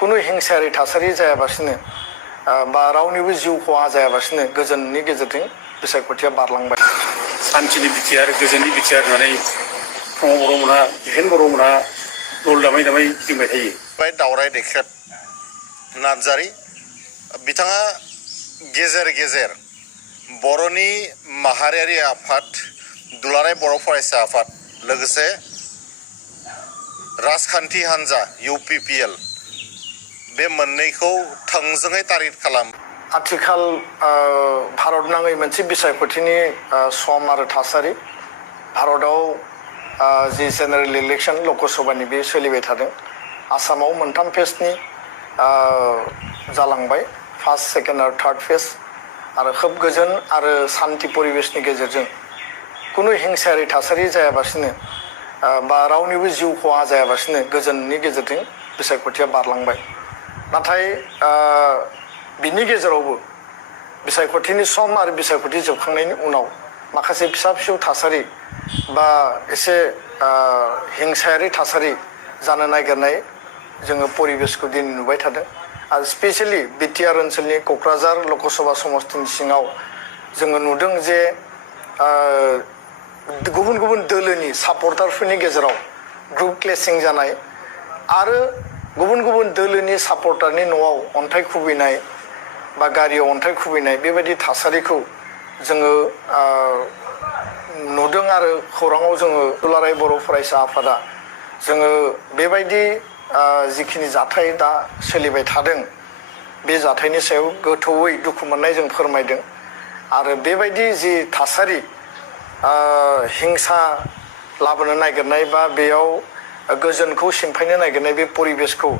कुनु हिंसायारि थासारि जायाबासिनो बा रावनिबो जिउ खहा जायाबासिनो गोजोननि गेजेरजों बिसायख'थिया बारलांबाय। सान्थिनि बिटिआर गोजोननि बिटिआर होननानै फुङाव बर'मोनहा बिहेन बर'मोनहा दल दामै दामै गिदिंबाय थायो। दावराय इख'थ नार्जारी बिथाङा गेजेर गेजेर बर'नि माहारियारि आफाद दुलाराय बर' फरायसा आफाद लोगोसे राजखान्थि हान्जा UPPL बे मोननैखौ थोंजोङै तारिख खालामो। आथिखाल भारत नाङै मोनसे बिसायख'थिनि सम आरो थासारि भारताव जि जेनेरेल इलेक्शन लकसभानि बे सोलिबाय थादों। आसामाव मोनथाम फेजनि जालांबाय फार्स्ट सेकेन्ड आरो थार्ड फेज आरो खोब गोजोन आरो सान्थि परिबेशनि गेजेरजों कुनु हिंसायारि थासारि जायाबासिनो बा रावनिबो जिउ खहा जायाबासिनो गोजोननि गेजेरजों बिसायख'थिया बारलांबाय। नाथाय बिनि गेजेरावबो बिसायख'थिनि सम आरो बिसायख'थि जोबखांनायनि उनाव माखासे फिसा फिसौ थासारि बा एसे हिंसायारि थासारि जानो नागिरनाय जोङो परिबेशखौ दिनै नुबाय थादों। आरो स्पेसियेलि बिटिआर ओनसोलनि क'क्राझार लकसभा समस्तिनि सिङाव जोङो नुदों जे गुबुन गुबुन दोलोनि सापर्टारफोरनि गेजेराव ग्रुप क्लेसिं जानाय आरो गुबुन गुबुन दोलोनि सापर्टारनि न'आव अन्थाइ खुबैनाय बा गारियाव अन्थाइ खुबैनाय बेबायदि थासारिखौ जोङो नुदों आरो खौराङाव जोङो दुलाराय बर' फरायसा आफादा जोङो बेबायदि जिखिनि जाथाय दा सोलिबाय थादों बे जाथायनि सायाव गोथौयै दुखु मोननाय जों फोरमायदों आरो बेबायदि जि थासारि हिंसा लाबोनो नागिरनाय बा बेयाव गोजोनखौ सिमफायनो नागिरनाय बे परिबेशखौ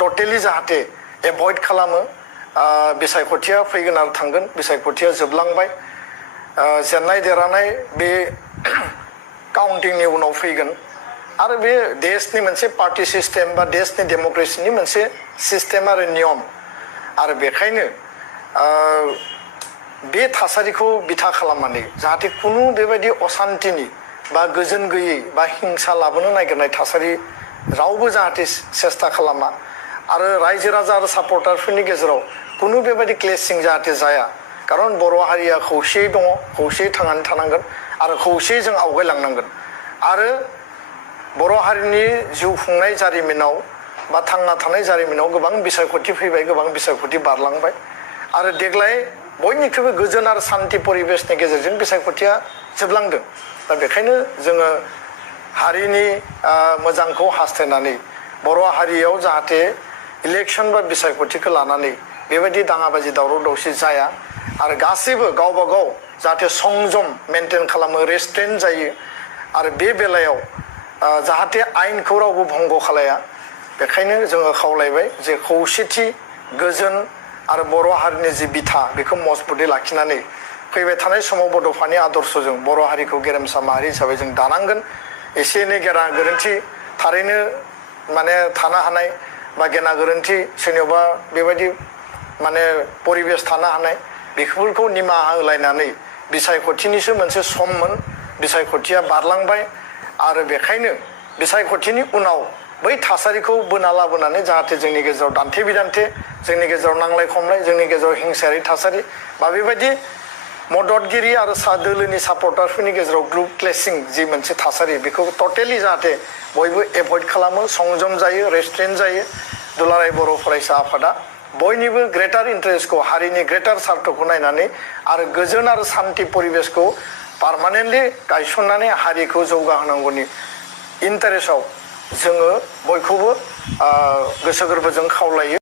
टटेलि जाहाथे एभयड खालामो। बिसायख'थिया फैगोन आरो थांगोन बिसायख'थिया जोबलांबाय जेननाय देरहानाय बे काउन्टिंनि उनाव फैगोन आरो बे देशनि मोनसे पार्टि सिस्टेम बा देशनि डेम'क्रेसिनि मोनसे सिस्टेम आरो नियम आरो बेखायनो बे थासारिखौ बिथा खालामनानै जाहाथे कुनु बेबायदि असान्तिनि बा गोजोन गैयै बा हिंसा लाबोनो नागिरनाय थासारि रावबो जाहाथे सेस्था खालामा आरो रायजो राजा आरो सापर्टारफोरनि गेजेराव कुनु बेबायदि क्लेसिं जाहाथे जाया। खारन बर' हारिया खौसेयै दङ, खौसेयै थांनानै थानांगोन आरो खौसेयै जों आवगायलांनांगोन आरो बर' हारिनि जिउ खुंनाय जारिमिनाव बा थांना थानाय जारिमिनाव गोबां बिसायख'थि फैबाय, गोबां बिसायख'थि बारलांबाय आरो देग्लाय बयनिख्रुइबो गोजोन आरो सान्थि परिबेशनि गेजेरजों बिसायख'थिया जोबलांदों। दा बेखायनो जोङो हारिनि मोजांखौ हास्थायनानै बर' हारियाव जाहाथे इलेक्शन बा बिसायख'थिखौ लानानै बेबायदि दाङाबाजि दावराव दावसि जाया आरो गासैबो गावबा गाव जाहाथे संजम मेनटेन खालामो, रेस्ट्रेन्ट जायो आरो बे बेलायाव जाहाथे आयेनखौ रावबो भंग खालाया। बेखायनो जोङो खावलायबाय जे खौसेथि गोजोन आरो बर' हारिनि जि बिथा बेखौ मजबुतै लाखिनानै फैबाय थानाय समाव बड'फानि आदर्शजों बर' हारिखौ गेरेमसा माहारि हिसाबै जों दानांगोन। एसे एनै गोरोन्थि थारैनो माने थानो हानाय बा गेना गोरोन्थि सोरनियावबा बेबायदि माने परिबेश थानो हानाय बेफोरखौ निमाहा होलायनानै बिसायख'थिनिसो मोनसे सममोन, बिसायख'थिया बारलांबाय आरो बेखायनो बिसायख'थिनि उनाव बै थासारिखौ बोना लाबोनानै जाहाथे जोंनि गेजेराव दान्थे बिदान्थे, जोंनि गेजेराव नांलाय खमलाय, जोंनि गेजेराव हिंसायारि थासारि बा बेबायदि मददगिरि आरो दोलोनि सापर्टारफोरनि गेजेराव ग्रुप क्लेसिं जि मोनसे थासारि बेखौ टटेलि जाहाथे बयबो एभयड खालामो, संजम जायो, रेस्ट्रेन्ट जायो। दुलाराय बर' फरायसा आफादा बयनिबो ग्रेटार इन्टारेस्टखौ हारिनि ग्रेटार सार्थखौ नायनानै आरो गोजोन आरो सान्थि परिबेशखौ पारमानेन्टलि गायसननानै हारिखौ जौगाहोनांगौनि इन्टारेस्टआव जोङो बयखौबो गोसो गोरबोजों खावलायो।